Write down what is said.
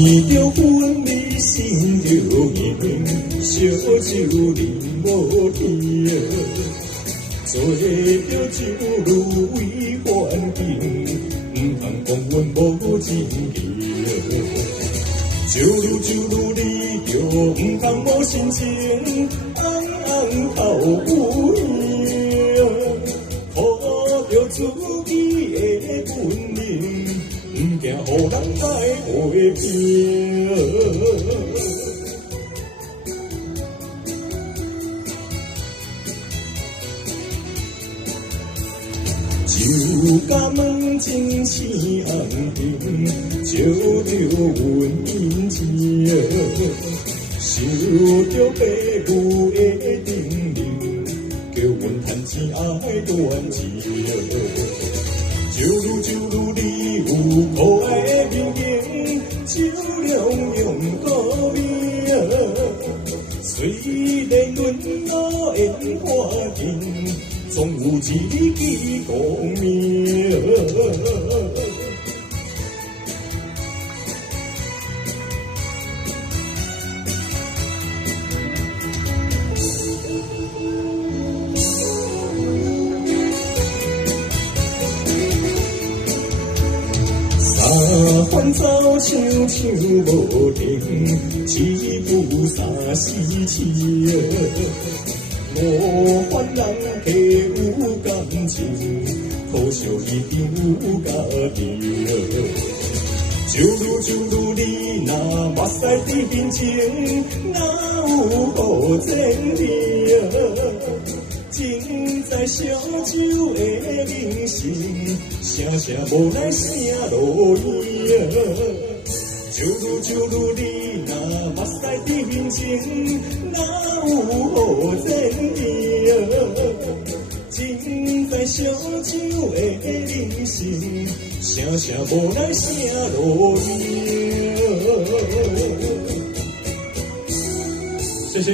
着阮你心着硬，烧酒啉无甜，做着酒路为环境，毋通讲阮无情义。酒路你着毋通无心情，红头有影，抱着自己的本领，毋惊予人来批评。酒甲门前是红杏，照着阮面前，受着父母的叮咛，叫阮趁钱爱赚钱。酒路你有可爱的面型，酒量用高明，虽然阮老缘花尽，总有一支光明。三番走唱唱无停，只有三四次。五番人客有感情，可惜一定有家庭。酒路你若目屎滴面前，哪有好前程？正在烧酒的人生，声无来声落影。酒路你若目屎滴面前，哪有好前程？正在烧酒的人生，声无来声落影。谢谢。